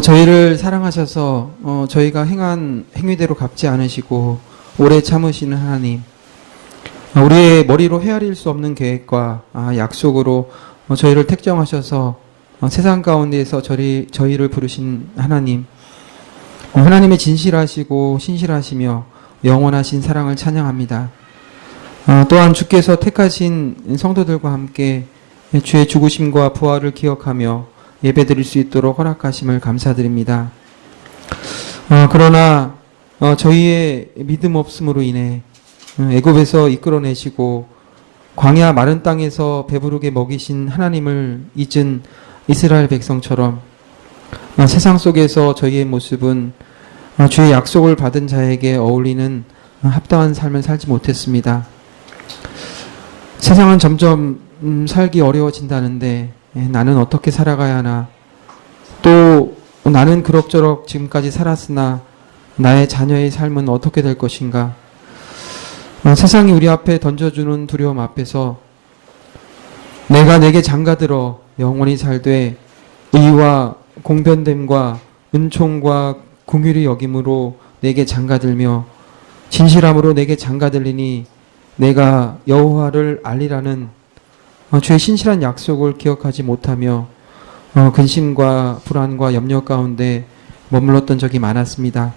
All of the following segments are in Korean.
저희를 사랑하셔서 저희가 행한 행위대로 갚지 않으시고 오래 참으시는 하나님, 우리의 머리로 헤아릴 수 없는 계획과 약속으로 저희를 택정하셔서 세상 가운데에서 저희를 부르신 하나님, 하나님의 진실하시고 신실하시며 영원하신 사랑을 찬양합니다. 또한 주께서 택하신 성도들과 함께 주의 죽으심과 부활을 기억하며 예배드릴 수 있도록 허락하심을 감사드립니다. 그러나 저희의 믿음 없음으로 인해 애굽에서 이끌어내시고 광야 마른 땅에서 배부르게 먹이신 하나님을 잊은 이스라엘 백성처럼 세상 속에서 저희의 모습은 주의 약속을 받은 자에게 어울리는 합당한 삶을 살지 못했습니다. 세상은 점점 살기 어려워진다는데 나는 어떻게 살아가야 하나? 또 나는 그럭저럭 지금까지 살았으나 나의 자녀의 삶은 어떻게 될 것인가? 세상이 우리 앞에 던져주는 두려움 앞에서 내가 내게 장가들어 영원히 살되 의와 공변됨과 은총과 긍휼히 여김으로 내게 장가들며 진실함으로 내게 장가들리니 내가 여호와를 알리라는 주의 신실한 약속을 기억하지 못하며 근심과 불안과 염려 가운데 머물렀던 적이 많았습니다.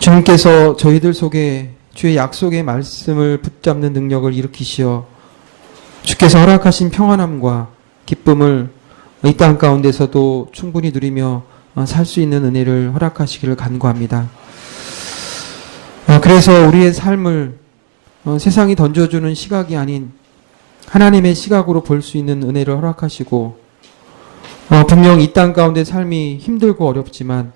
주님께서 저희들 속에 주의 약속의 말씀을 붙잡는 능력을 일으키시어 주께서 허락하신 평안함과 기쁨을 이 땅 가운데서도 충분히 누리며 살 수 있는 은혜를 허락하시기를 간구합니다. 그래서 우리의 삶을 세상이 던져주는 시각이 아닌 하나님의 시각으로 볼 수 있는 은혜를 허락하시고 분명 이 땅 가운데 삶이 힘들고 어렵지만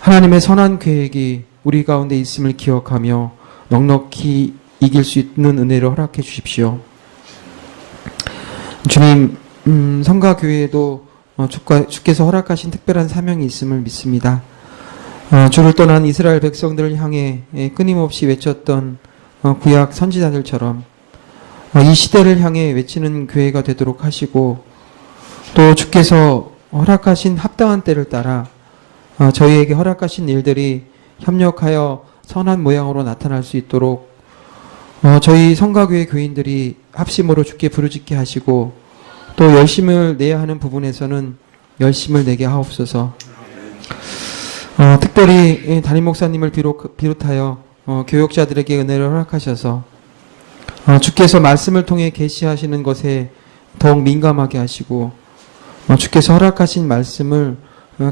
하나님의 선한 계획이 우리 가운데 있음을 기억하며 넉넉히 이길 수 있는 은혜를 허락해 주십시오. 주님, 성가교회에도 주께서 허락하신 특별한 사명이 있음을 믿습니다. 주를 떠난 이스라엘 백성들을 향해 끊임없이 외쳤던 구약 선지자들처럼 이 시대를 향해 외치는 교회가 되도록 하시고 또 주께서 허락하신 합당한 때를 따라 저희에게 허락하신 일들이 협력하여 선한 모양으로 나타날 수 있도록 저희 성가교회 교인들이 합심으로 주께 부르짖게 하시고 또 열심을 내야 하는 부분에서는 열심을 내게 하옵소서. 특별히 담임 목사님을 비롯하여 교역자들에게 은혜를 허락하셔서 주께서 말씀을 통해 계시하시는 것에 더욱 민감하게 하시고 주께서 허락하신 말씀을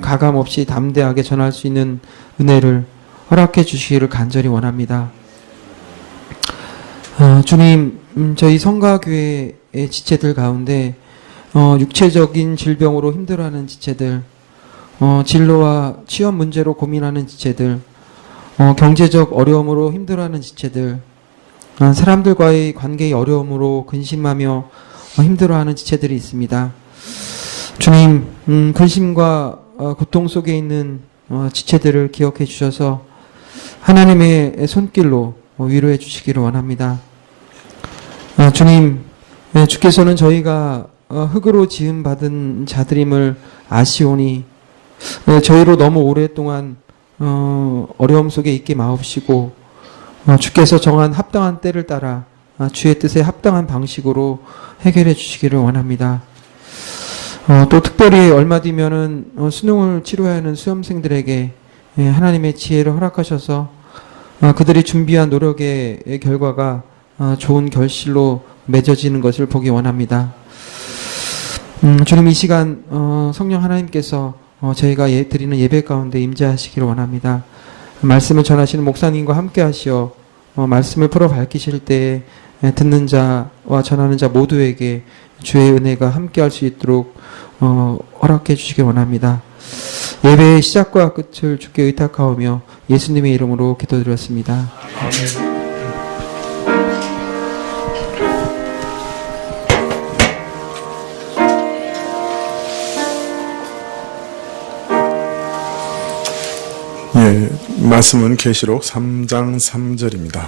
가감없이 담대하게 전할 수 있는 은혜를 허락해 주시기를 간절히 원합니다. 주님, 저희 성가교회의 지체들 가운데 육체적인 질병으로 힘들어하는 지체들, 진로와 취업 문제로 고민하는 지체들, 경제적 어려움으로 힘들어하는 지체들, 사람들과의 관계의 어려움으로 근심하며 힘들어하는 지체들이 있습니다. 주님, 근심과 고통 속에 있는 지체들을 기억해 주셔서 하나님의 손길로 위로해 주시기를 원합니다. 주님, 주께서는 저희가 흙으로 지음받은 자들임을 아시오니 저희로 너무 오랫동안 어려움 속에 있게 마옵시고 주께서 정한 합당한 때를 따라 주의 뜻에 합당한 방식으로 해결해 주시기를 원합니다. 또 특별히 얼마 뒤면은 수능을 치러야 하는 수험생들에게 하나님의 지혜를 허락하셔서 그들이 준비한 노력의 결과가 좋은 결실로 맺어지는 것을 보기 원합니다. 주님, 이 시간 성령 하나님께서 저희가 드리는 예배 가운데 임재하시기를 원합니다. 말씀을 전하시는 목사님과 함께 하시어 말씀을 풀어 밝히실 때에 듣는 자와 전하는 자 모두에게 주의 은혜가 함께할 수 있도록 허락해 주시기 원합니다. 예배의 시작과 끝을 주께 의탁하오며 예수님의 이름으로 기도드렸습니다. 아멘. 말씀은 계시록 3장 3절입니다.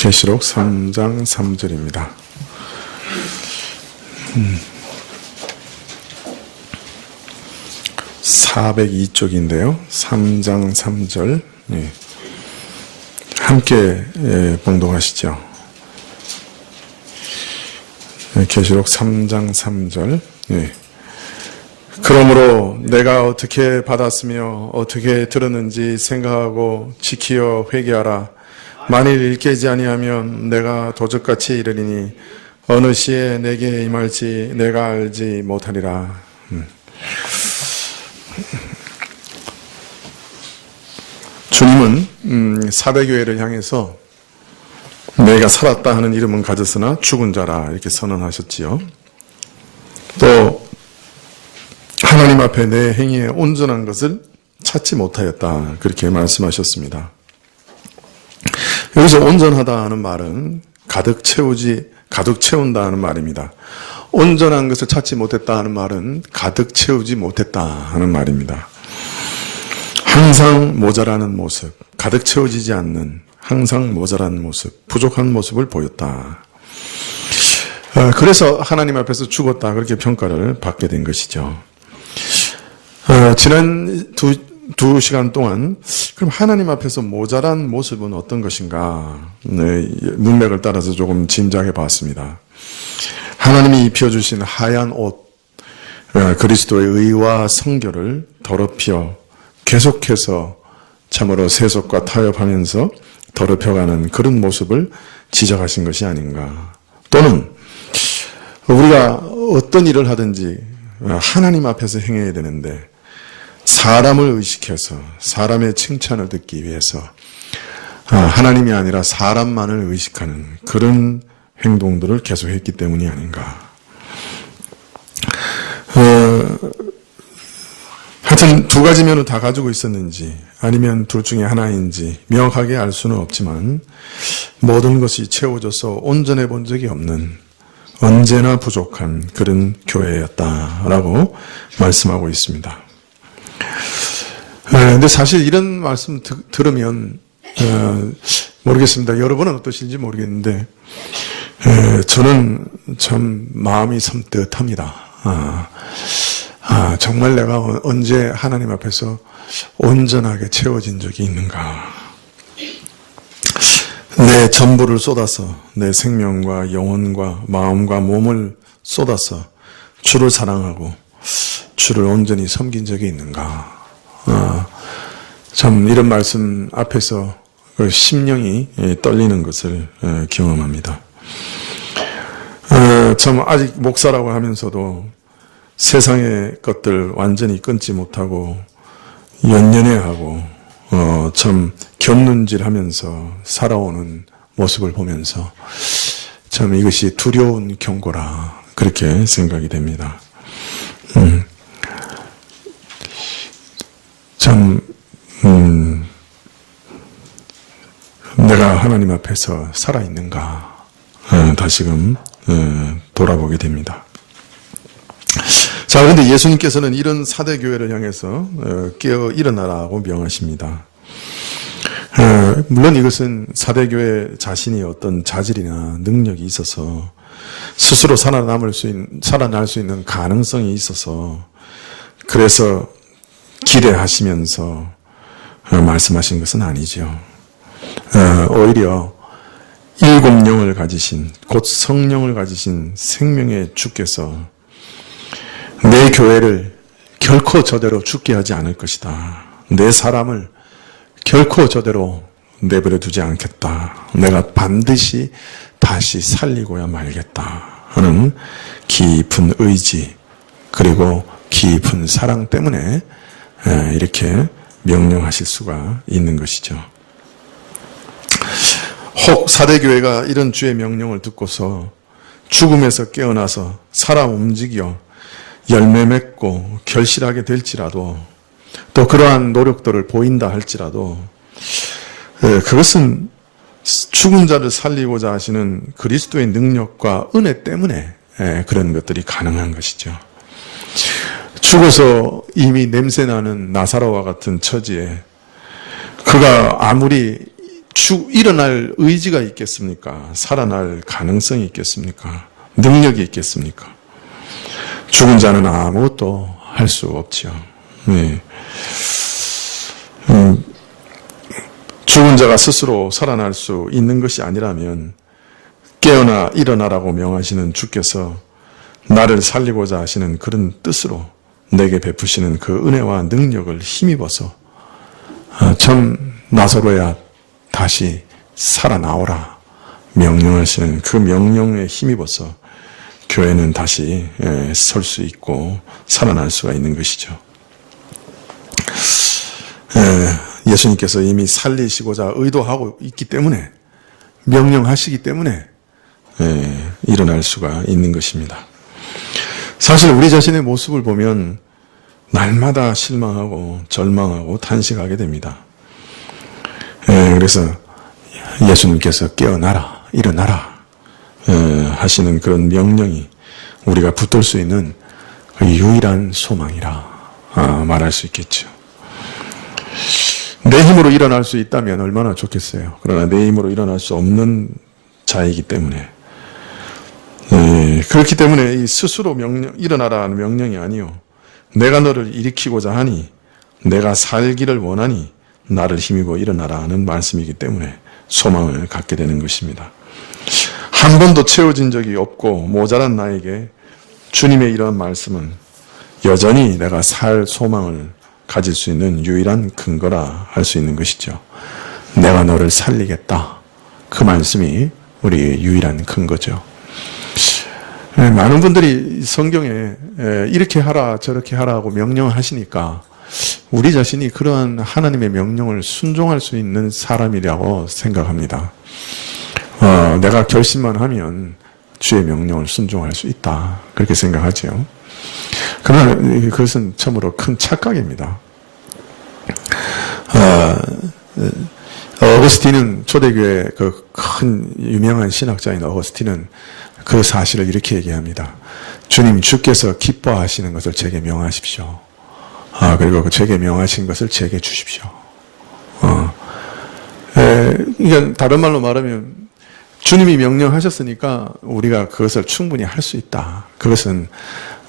계시록 3장 3절입니다. 402쪽인데요. 3장 3절. 예. 함께 봉독하시죠. 계시록 3장 3절. 예. 그러므로 내가 어떻게 받았으며 어떻게 들었는지 생각하고 지키어 회개하라. 만일 깨지 아니하면 내가 도적같이 이르리니 어느 시에 내게 임할지 내가 알지 못하리라. 주님은 사대교회를 향해서 내가 살았다 하는 이름은 가졌으나 죽은 자라 이렇게 선언하셨지요. 또 하나님 앞에 내 행위에 온전한 것을 찾지 못하였다 그렇게 말씀하셨습니다. 여기서 온전하다 하는 말은 가득 채운다 하는 말입니다. 온전한 것을 찾지 못했다 하는 말은 가득 채우지 못했다 하는 말입니다. 항상 모자라는 모습, 가득 채워지지 않는 항상 모자란 모습, 부족한 모습을 보였다. 그래서 하나님 앞에서 죽었다 그렇게 평가를 받게 된 것이죠. 지난 두 시간 동안 그럼 하나님 앞에서 모자란 모습은 어떤 것인가 문맥을 따라서 조금 짐작해 봤습니다. 하나님이 입혀주신 하얀 옷, 그리스도의 의와 성결을 더럽혀 계속해서 참으로 세속과 타협하면서 더럽혀가는 그런 모습을 지적하신 것이 아닌가. 또는 우리가 어떤 일을 하든지 하나님 앞에서 행해야 되는데 사람을 의식해서 사람의 칭찬을 듣기 위해서 하나님이 아니라 사람만을 의식하는 그런 행동들을 계속했기 때문이 아닌가. 하여튼 두 가지 면을 다 가지고 있었는지 아니면 둘 중에 하나인지 명확하게 알 수는 없지만 모든 것이 채워져서 온전해 본 적이 없는 언제나 부족한 그런 교회였다라고 말씀하고 있습니다. 근데 사실 이런 말씀 들으면 모르겠습니다. 여러분은 어떠신지 모르겠는데 저는 참 마음이 섬뜩합니다. 정말 내가 언제 하나님 앞에서 온전하게 채워진 적이 있는가. 내 전부를 쏟아서 내 생명과 영혼과 마음과 몸을 쏟아서 주를 사랑하고 주를 온전히 섬긴 적이 있는가. 참 이런 말씀 앞에서 심령이 떨리는 것을 경험합니다. 참 아직 목사라고 하면서도 세상의 것들 완전히 끊지 못하고 연연해하고 참 곁눈질하면서 살아오는 모습을 보면서 참 이것이 두려운 경고라 그렇게 생각이 됩니다. 참 내가 하나님 앞에서 살아있는가 다시금 돌아보게 됩니다. 자, 그런데 예수님께서는 이런 사대교회를 향해서 깨어 일어나라고 명하십니다. 물론 이것은 사대교회 자신이 어떤 자질이나 능력이 있어서 스스로 살아날 수 있는 가능성이 있어서 그래서 기대하시면서 말씀하신 것은 아니죠. 오히려 일곱 영을 가지신 곧 성령을 가지신 생명의 주께서 내 교회를 결코 저대로 죽게 하지 않을 것이다. 내 사람을 결코 저대로 내버려 두지 않겠다. 내가 반드시 다시 살리고야 말겠다 하는 깊은 의지 그리고 깊은 사랑 때문에 이렇게 명령하실 수가 있는 것이죠. 혹 사대교회가 이런 주의 명령을 듣고서 죽음에서 깨어나서 살아 움직여 열매 맺고 결실하게 될지라도 또 그러한 노력들을 보인다 할지라도 그것은 죽은 자를 살리고자 하시는 그리스도의 능력과 은혜 때문에 그런 것들이 가능한 것이죠. 죽어서 이미 냄새나는 나사로와 같은 처지에 그가 아무리 일어날 의지가 있겠습니까? 살아날 가능성이 있겠습니까? 능력이 있겠습니까? 죽은 자는 아무것도 할 수 없지요. 네. 죽은 자가 스스로 살아날 수 있는 것이 아니라면 깨어나 일어나라고 명하시는 주께서 나를 살리고자 하시는 그런 뜻으로 내게 베푸시는 그 은혜와 능력을 힘입어서 참 나사로야 다시 살아나오라 명령하시는 그 명령에 힘입어서 교회는 다시 설 수 있고 살아날 수가 있는 것이죠. 예수님께서 이미 살리시고자 의도하고 있기 때문에 명령하시기 때문에 일어날 수가 있는 것입니다. 사실 우리 자신의 모습을 보면 날마다 실망하고 절망하고 탄식하게 됩니다. 그래서 예수님께서 깨어나라, 일어나라 하시는 그런 명령이 우리가 붙들 수 있는 그 유일한 소망이라 말할 수 있겠죠. 내 힘으로 일어날 수 있다면 얼마나 좋겠어요. 그러나 내 힘으로 일어날 수 없는 자이기 때문에 그렇기 때문에 이 스스로 일어나라는 명령이 아니요. 내가 너를 일으키고자 하니 내가 살기를 원하니 나를 힘입어 일어나라는 말씀이기 때문에 소망을 갖게 되는 것입니다. 한 번도 채워진 적이 없고 모자란 나에게 주님의 이러한 말씀은 여전히 내가 살 소망을 가질 수 있는 유일한 근거라 할 수 있는 것이죠. 내가 너를 살리겠다. 그 말씀이 우리의 유일한 근거죠. 많은 분들이 성경에 이렇게 하라 저렇게 하라고 명령하시니까 우리 자신이 그러한 하나님의 명령을 순종할 수 있는 사람이라고 생각합니다. 내가 결심만 하면 주의 명령을 순종할 수 있다. 그렇게 생각하죠. 그러나 그것은 참으로 큰 착각입니다. 어거스틴은 초대교회 그 큰 유명한 신학자인 어거스틴은 그 사실을 이렇게 얘기합니다. 주님 주께서 기뻐하시는 것을 제게 명하십시오. 그리고 그 제게 명하신 것을 제게 주십시오. 그러니까 다른 말로 말하면 주님이 명령하셨으니까 우리가 그것을 충분히 할 수 있다. 그것은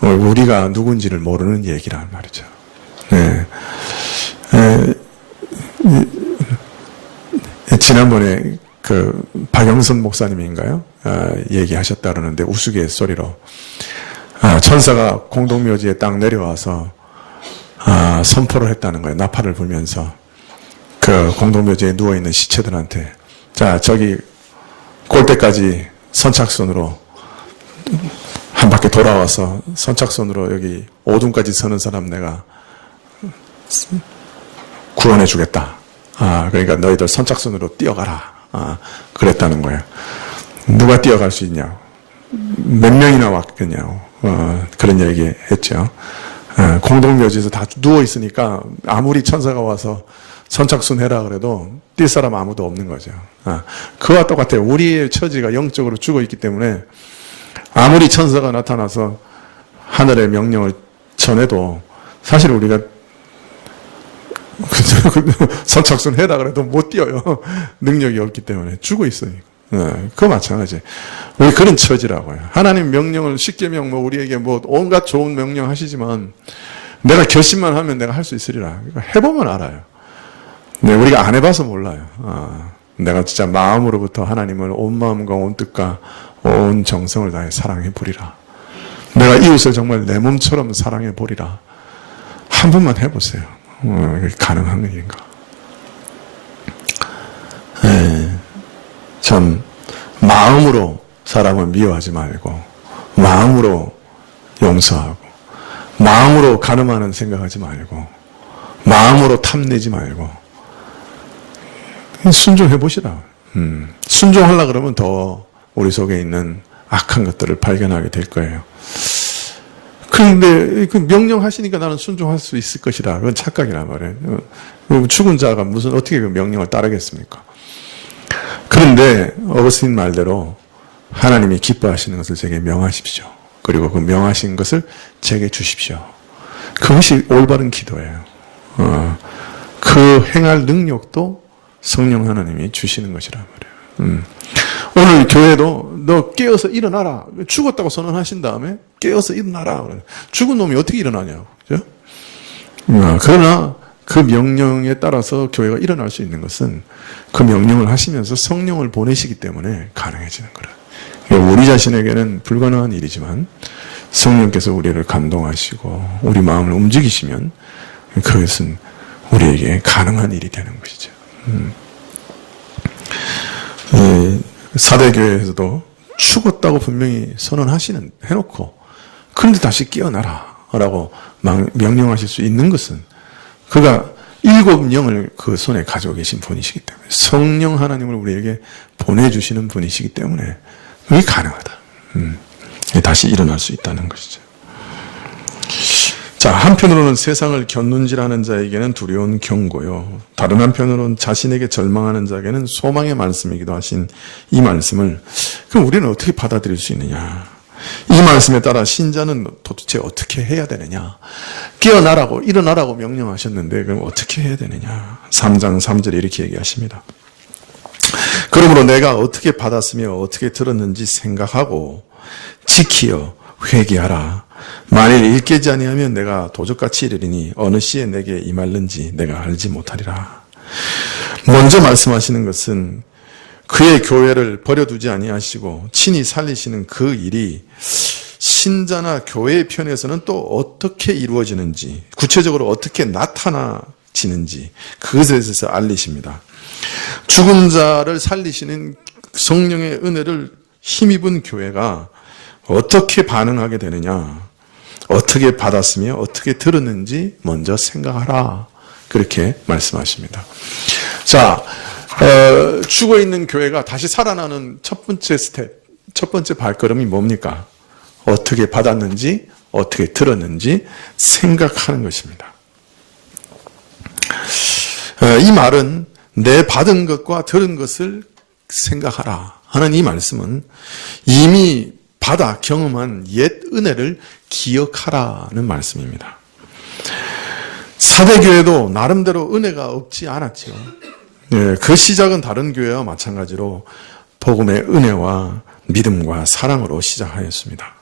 우리가 누군지를 모르는 얘기란 말이죠. 지난번에 그 박영선 목사님인가요? 얘기하셨다 그러는데 우스갯소리로 천사가 공동묘지에 딱 내려와서 선포를 했다는 거예요. 나팔을 불면서 그 공동묘지에 누워있는 시체들한테 자 저기 골대까지 선착순으로 한 바퀴 돌아와서 선착순으로 여기 오둠까지 서는 사람 내가 구원해 주겠다. 그러니까 너희들 선착순으로 뛰어가라. 그랬다는 거예요. 누가 뛰어갈 수 있냐? 몇 명이나 왔겠냐고. 그런 얘기 했죠. 공동묘지에서 다 누워 있으니까 아무리 천사가 와서 선착순 해라 그래도 뛸 사람 아무도 없는 거죠. 그와 똑같아요. 우리의 처지가 영적으로 죽어 있기 때문에 아무리 천사가 나타나서 하늘의 명령을 전해도 사실 우리가 선착순 해라 그래도 못 뛰어요. 능력이 없기 때문에 죽어 있으니까. 그거 마찬가지. 우리 그런 처지라고요. 하나님 명령을 십계명 우리에게 온갖 좋은 명령 하시지만 내가 결심만 하면 내가 할 수 있으리라. 그러니까 해보면 알아요. 네, 우리가 안 해봐서 몰라요. 내가 진짜 마음으로부터 하나님을 온 마음과 온 뜻과 온 정성을 다해 사랑해 보리라. 내가 이웃을 정말 내 몸처럼 사랑해 보리라. 한 번만 해보세요. 가능한 일인가? 참 마음으로 사람을 미워하지 말고 마음으로 용서하고 마음으로 가늠하는 생각하지 말고 마음으로 탐내지 말고 순종해 보시라. 순종하려고 그러면 더 우리 속에 있는 악한 것들을 발견하게 될 거예요. 그런데 그 명령하시니까 나는 순종할 수 있을 것이라. 그건 착각이란 말이에요. 죽은 자가 무슨 어떻게 그 명령을 따르겠습니까? 그런데 어거스틴 말대로 하나님이 기뻐하시는 것을 제게 명하십시오. 그리고 그 명하신 것을 제게 주십시오. 그것이 올바른 기도예요. 그 행할 능력도 성령 하나님이 주시는 것이란 말이에요. 오늘 교회도 너 깨어서 일어나라. 죽었다고 선언하신 다음에 깨어서 일어나라. 죽은 놈이 어떻게 일어나냐고. 그죠? 그러나 그 명령에 따라서 교회가 일어날 수 있는 것은 그 명령을 하시면서 성령을 보내시기 때문에 가능해지는 거라. 우리 자신에게는 불가능한 일이지만 성령께서 우리를 감동하시고 우리 마음을 움직이시면 그것은 우리에게 가능한 일이 되는 것이죠. 사대교회에서도 죽었다고 분명히 해놓고 그런데 다시 깨어나라 라고 명령하실 수 있는 것은 그가 7영을 그 손에 가지고 계신 분이시기 때문에 성령 하나님을 우리에게 보내주시는 분이시기 때문에 그게 가능하다. 다시 일어날 수 있다는 것이죠. 자, 한편으로는 세상을 곁눈질하는 자에게는 두려운 경고요. 다른 한편으로는 자신에게 절망하는 자에게는 소망의 말씀이기도 하신 이 말씀을 그럼 우리는 어떻게 받아들일 수 있느냐? 이 말씀에 따라 신자는 도대체 어떻게 해야 되느냐? 깨어나라고 일어나라고 명령하셨는데 그럼 어떻게 해야 되느냐? 3장 3절에 이렇게 얘기하십니다. 그러므로 내가 어떻게 받았으며 어떻게 들었는지 생각하고 지키어 회개하라. 만일 일깨지 아니하면 내가 도적같이 이르리니 어느 시에 내게 임할는지 내가 알지 못하리라. 먼저 말씀하시는 것은 그의 교회를 버려두지 아니하시고 친히 살리시는 그 일이 신자나 교회의 편에서는 또 어떻게 이루어지는지, 구체적으로 어떻게 나타나지는지 그것에 대해서 알리십니다. 죽은 자를 살리시는 성령의 은혜를 힘입은 교회가 어떻게 반응하게 되느냐, 어떻게 받았으며 어떻게 들었는지 먼저 생각하라. 그렇게 말씀하십니다. 자, 죽어있는 교회가 다시 살아나는 첫 번째 스텝, 첫 번째 발걸음이 뭡니까? 어떻게 받았는지, 어떻게 들었는지 생각하는 것입니다. 이 말은 내 받은 것과 들은 것을 생각하라 하는 이 말씀은 이미 받아 경험한 옛 은혜를 기억하라는 말씀입니다. 사대교회도 나름대로 은혜가 없지 않았죠. 그 시작은 다른 교회와 마찬가지로 복음의 은혜와 믿음과 사랑으로 시작하였습니다.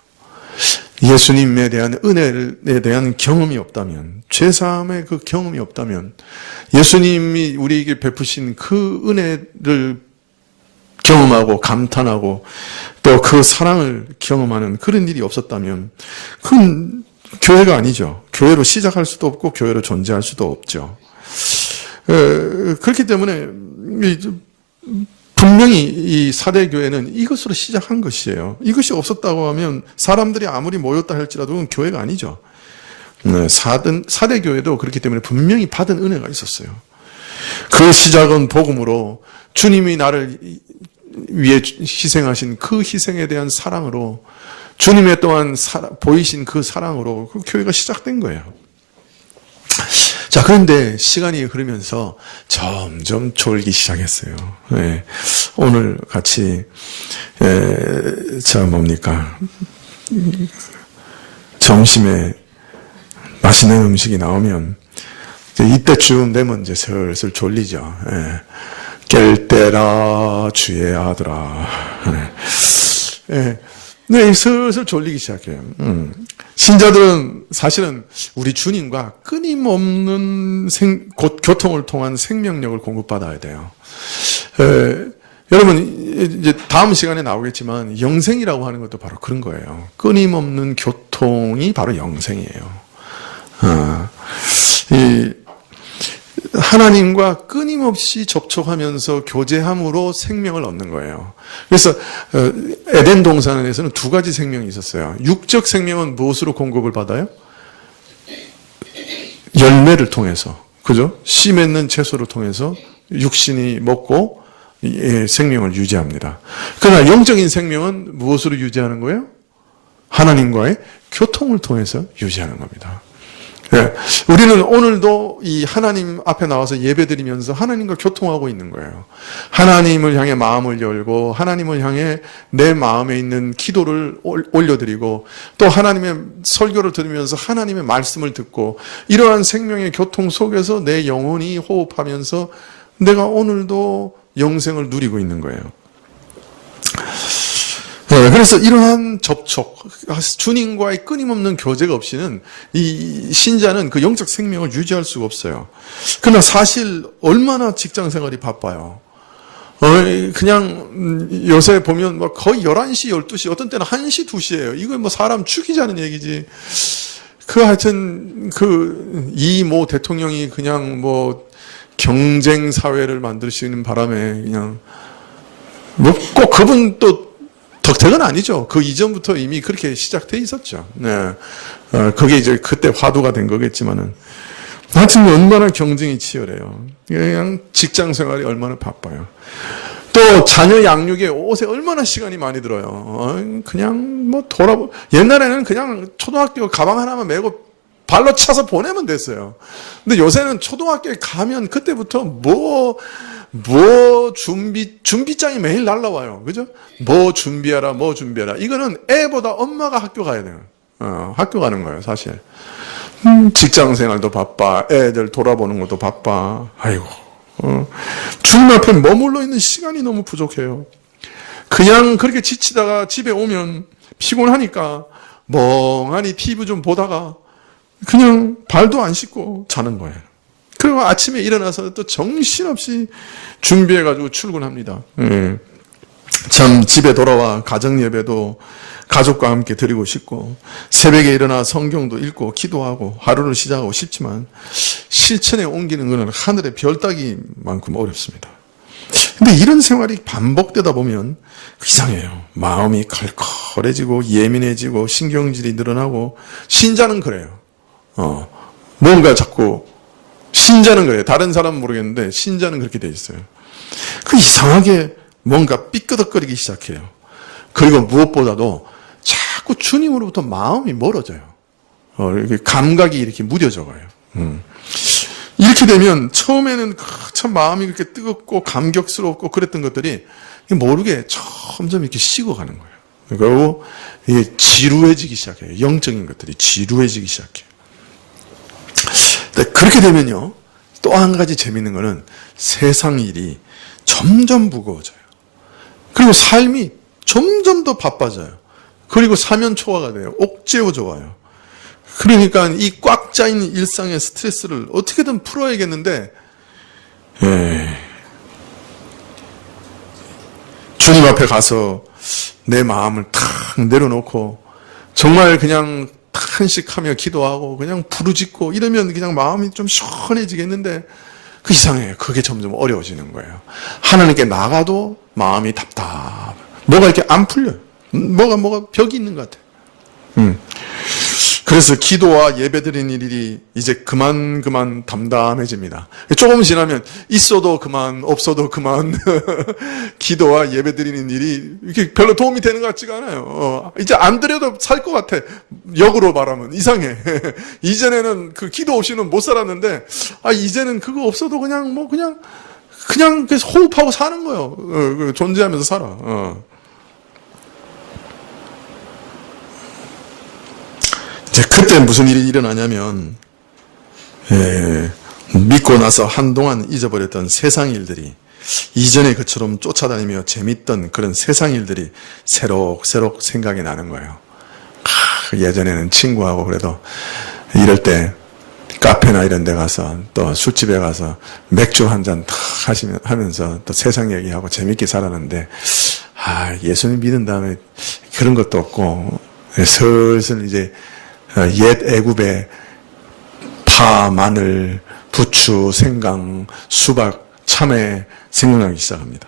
예수님에 대한 은혜에 대한 경험이 없다면, 죄사함의 그 경험이 없다면, 예수님이 우리에게 베푸신 그 은혜를 경험하고 감탄하고 또 그 사랑을 경험하는 그런 일이 없었다면 그건 교회가 아니죠. 교회로 시작할 수도 없고 교회로 존재할 수도 없죠. 그렇기 때문에 분명히 이 사대교회는 이것으로 시작한 것이에요. 이것이 없었다고 하면 사람들이 아무리 모였다 할지라도 그건 교회가 아니죠. 사대교회도 그렇기 때문에 분명히 받은 은혜가 있었어요. 그 시작은 복음으로 주님이 나를 위해 희생하신 그 희생에 대한 사랑으로 주님의 또한 보이신 그 사랑으로 그 교회가 시작된 거예요. 자, 그런데 시간이 흐르면서 점점 졸기 시작했어요. 네. 오늘 같이 점심에 맛있는 음식이 나오면 이때쯤 되면 이제 슬슬 졸리죠. 예. 깰 때라 주의 아들아. 예. 네, 슬슬 졸리기 시작해요. 신자들은 사실은 우리 주님과 끊임없는 교통을 통한 생명력을 공급받아야 돼요. 여러분, 이제 다음 시간에 나오겠지만 영생이라고 하는 것도 바로 그런 거예요. 끊임없는 교통이 바로 영생이에요. 하나님과 끊임없이 접촉하면서 교제함으로 생명을 얻는 거예요. 그래서 에덴 동산에서는 두 가지 생명이 있었어요. 육적 생명은 무엇으로 공급을 받아요? 열매를 통해서, 그죠? 씨 맺는 채소를 통해서 육신이 먹고 생명을 유지합니다. 그러나 영적인 생명은 무엇으로 유지하는 거예요? 하나님과의 교통을 통해서 유지하는 겁니다. 네. 우리는 오늘도 이 하나님 앞에 나와서 예배드리면서 하나님과 교통하고 있는 거예요. 하나님을 향해 마음을 열고 하나님을 향해 내 마음에 있는 기도를 올려드리고 또 하나님의 설교를 들으면서 하나님의 말씀을 듣고 이러한 생명의 교통 속에서 내 영혼이 호흡하면서 내가 오늘도 영생을 누리고 있는 거예요. 그래서 이러한 접촉, 주님과의 끊임없는 교제가 없이는 이 신자는 그 영적 생명을 유지할 수가 없어요. 그러나 사실 얼마나 직장 생활이 바빠요. 그냥 요새 보면 뭐 거의 11시, 12시, 어떤 때는 1시, 2시예요. 이거 뭐 사람 죽이자는 얘기지. 하여튼 이 모 대통령이 그냥 뭐 경쟁 사회를 만드시는 바람에 그냥 뭐 꼭 그분 또 덕택은 아니죠. 그 이전부터 이미 그렇게 시작돼 있었죠. 네. 그게 이제 그때 화두가 된 거겠지만은. 하여튼 얼마나 경쟁이 치열해요. 그냥 직장 생활이 얼마나 바빠요. 또 자녀 양육에 옷에 얼마나 시간이 많이 들어요. 그냥 뭐 옛날에는 그냥 초등학교 가방 하나만 메고 발로 차서 보내면 됐어요. 근데 요새는 초등학교에 가면 그때부터 준비장이 매일 날라와요. 그죠? 뭐 준비하라. 이거는 애보다 엄마가 학교 가야 돼요. 학교 가는 거예요, 사실. 직장 생활도 바빠. 애들 돌아보는 것도 바빠. 아이고. 주님 앞에 머물러 있는 시간이 너무 부족해요. 그냥 그렇게 지치다가 집에 오면 피곤하니까 멍하니 TV 좀 보다가 그냥 발도 안 씻고 자는 거예요. 그리고 아침에 일어나서 또 정신없이 준비해가지고 출근합니다. 참 집에 돌아와 가정 예배도 가족과 함께 드리고 싶고 새벽에 일어나 성경도 읽고 기도하고 하루를 시작하고 싶지만 실천에 옮기는 것은 하늘의 별 따기만큼 어렵습니다. 근데 이런 생활이 반복되다 보면 이상해요. 마음이 칼칼해지고 예민해지고 신경질이 늘어나고 신자는 그래요. 뭔가 자꾸 신자는 그래요. 다른 사람은 모르겠는데 신자는 그렇게 돼 있어요. 이상하게 뭔가 삐끄덕거리기 시작해요. 그리고 무엇보다도 자꾸 주님으로부터 마음이 멀어져요. 이렇게 감각이 이렇게 무뎌져 가요. 이렇게 되면 처음에는 참 마음이 그렇게 뜨겁고 감격스럽고 그랬던 것들이 모르게 점점 이렇게 식어가는 거예요. 그리고 이게 지루해지기 시작해요. 영적인 것들이 지루해지기 시작해요. 그렇게 되면요, 또 한 가지 재밌는 거는 세상 일이 점점 무거워져요. 그리고 삶이 점점 더 바빠져요. 그리고 사면초가가 돼요. 옥죄어져 와요. 그러니까 이 꽉 짜인 일상의 스트레스를 어떻게든 풀어야겠는데, 주님 앞에 가서 내 마음을 탁 내려놓고 정말 그냥 탄식하며 기도하고 그냥 부르짖고 이러면 그냥 마음이 좀 시원해지겠는데 이상해요. 그게 점점 어려워지는 거예요. 하나님께 나가도 마음이 답답. 뭐가 이렇게 안 풀려요. 뭐가 벽이 있는 것 같아요. 그래서 기도와 예배드리는 일이 이제 그만 담담해집니다. 조금 지나면 있어도 그만, 없어도 그만 기도와 예배드리는 일이 이렇게 별로 도움이 되는 것 같지가 않아요. 이제 안 드려도 살 것 같아. 역으로 말하면 이상해. 이전에는 그 기도 없이는 못 살았는데 이제는 그거 없어도 그냥 계속 호흡하고 사는 거예요. 존재하면서 살아. 이제 그때 무슨 일이 일어나냐면 믿고 나서 한동안 잊어버렸던 세상 일들이 이전에 그처럼 쫓아다니며 재밌던 그런 세상 일들이 새록새록 생각이 나는 거예요. 예전에는 친구하고 그래도 이럴 때 카페나 이런 데 가서 또 술집에 가서 맥주 한 잔 탁 하면서 또 세상 얘기하고 재밌게 살았는데 예수님 믿은 다음에 그런 것도 없고 슬슬 이제 옛 애굽의 파, 마늘, 부추, 생강, 수박, 참외 생각나기 시작합니다.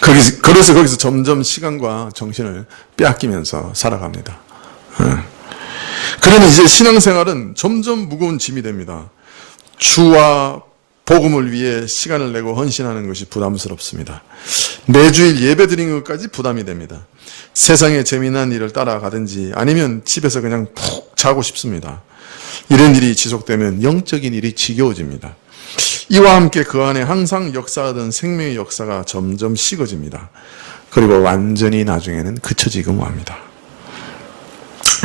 그래서 거기서 점점 시간과 정신을 빼앗기면서 살아갑니다. 그러면 이제 신앙생활은 점점 무거운 짐이 됩니다. 주와 복음을 위해 시간을 내고 헌신하는 것이 부담스럽습니다. 매주일 예배 드리는 것까지 부담이 됩니다. 세상의 재미난 일을 따라가든지 아니면 집에서 그냥 푹 자고 싶습니다. 이런 일이 지속되면 영적인 일이 지겨워집니다. 이와 함께 그 안에 항상 역사하던 생명의 역사가 점점 식어집니다. 그리고 완전히 나중에는 그쳐지고 맙니다.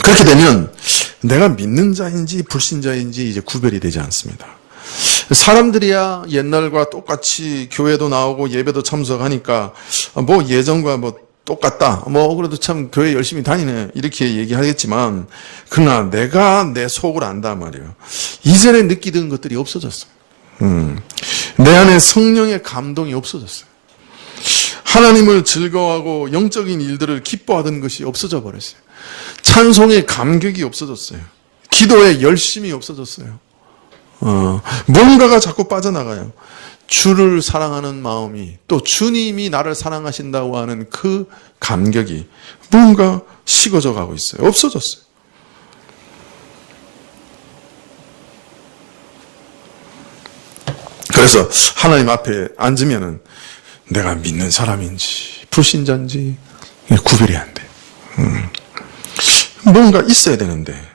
그렇게 되면 내가 믿는 자인지 불신자인지 이제 구별이 되지 않습니다. 사람들이야 옛날과 똑같이 교회도 나오고 예배도 참석하니까 뭐 예전과 뭐 똑같다. 뭐 그래도 참 교회 열심히 다니네. 이렇게 얘기하겠지만 그러나 내가 내 속을 안단 말이에요. 이전에 느끼던 것들이 없어졌어요. 내 안에 성령의 감동이 없어졌어요. 하나님을 즐거워하고 영적인 일들을 기뻐하던 것이 없어져 버렸어요. 찬송의 감격이 없어졌어요. 기도의 열심이 없어졌어요. 뭔가가 자꾸 빠져나가요. 주를 사랑하는 마음이, 또 주님이 나를 사랑하신다고 하는 그 감격이 뭔가 식어져 가고 있어요. 없어졌어요. 그래서 하나님 앞에 앉으면은 내가 믿는 사람인지 불신자인지 구별이 안 돼. 뭔가 있어야 되는데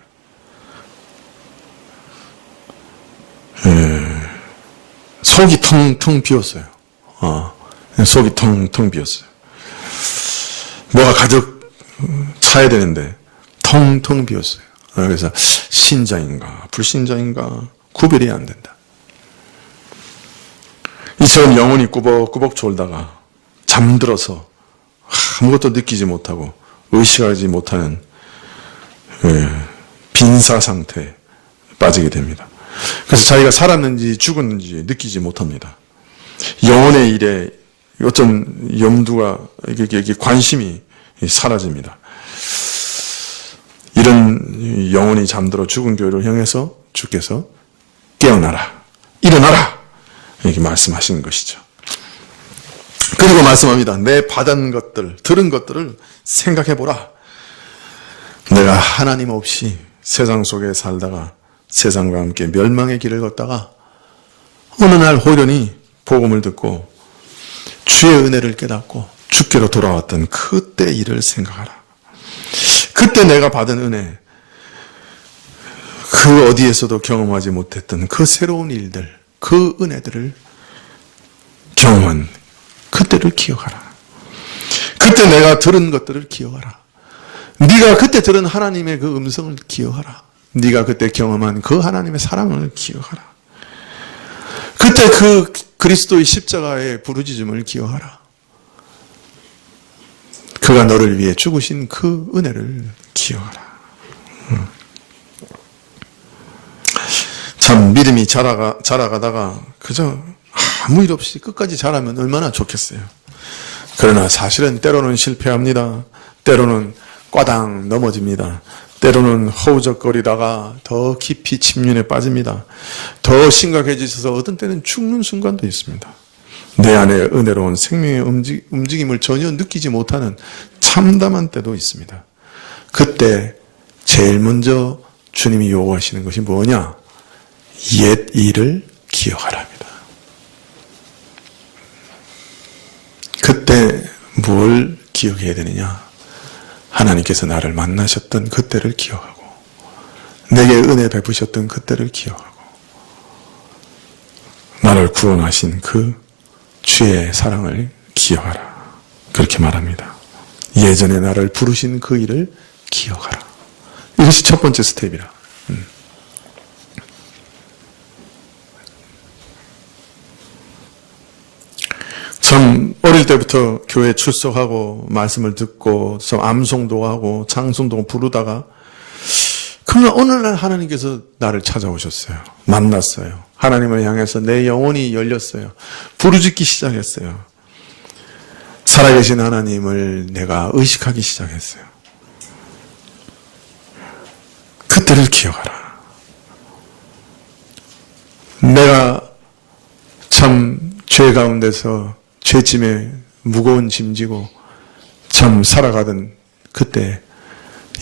속이 텅텅 비었어요. 속이 텅텅 비었어요. 뭐가 가득 차야 되는데 텅텅 비었어요. 그래서 신자인가 불신자인가 구별이 안 된다. 이처럼 영혼이 꾸벅꾸벅 졸다가 잠들어서 아무것도 느끼지 못하고 의식하지 못하는 빈사 상태에 빠지게 됩니다. 그래서 자기가 살았는지 죽었는지 느끼지 못합니다. 영혼의 일에 어떤 염두가, 이게 관심이 사라집니다. 이런 영혼이 잠들어 죽은 교회를 향해서 주께서 깨어나라, 일어나라 이렇게 말씀하시는 것이죠. 그리고 말씀합니다. 내 받은 것들, 들은 것들을 생각해보라. 내가 하나님 없이 세상 속에 살다가 세상과 함께 멸망의 길을 걷다가 어느 날 호련히 복음을 듣고 주의 은혜를 깨닫고 주께로 돌아왔던 그때 일을 생각하라. 그때 내가 받은 은혜, 그 어디에서도 경험하지 못했던 그 새로운 일들, 그 은혜들을 경험한 그때를 기억하라. 그때 내가 들은 것들을 기억하라. 네가 그때 들은 하나님의 그 음성을 기억하라. 네가 그때 경험한 그 하나님의 사랑을 기억하라. 그때 그 그리스도의 십자가의 부르짖음을 기억하라. 그가 너를 위해 죽으신 그 은혜를 기억하라. 참 믿음이 자라가다가 그저 아무 일 없이 끝까지 자라면 얼마나 좋겠어요. 그러나 사실은 때로는 실패합니다. 때로는 꽈당 넘어집니다. 때로는 허우적거리다가 더 깊이 침륜에 빠집니다. 더 심각해지셔서 어떤 때는 죽는 순간도 있습니다. 내 안에 은혜로운 생명의 움직임을 전혀 느끼지 못하는 참담한 때도 있습니다. 그때 제일 먼저 주님이 요구하시는 것이 뭐냐? 옛 일을 기억하랍니다. 그때 뭘 기억해야 되느냐? 하나님께서 나를 만나셨던 그때를 기억하고 내게 은혜 베푸셨던 그때를 기억하고 나를 구원하신 그 주의 사랑을 기억하라. 그렇게 말합니다. 예전에 나를 부르신 그 일을 기억하라. 이것이 첫 번째 스텝이라. 참 어릴 때부터 교회 출석하고 말씀을 듣고 좀 암송도 하고 찬송도 부르다가 그러나 어느 날 하나님께서 나를 찾아오셨어요. 만났어요. 하나님을 향해서 내 영혼이 열렸어요. 부르짖기 시작했어요. 살아계신 하나님을 내가 의식하기 시작했어요. 그때를 기억하라. 내가 참 죄 가운데서 죄짐에 무거운 짐지고 참 살아가던 그때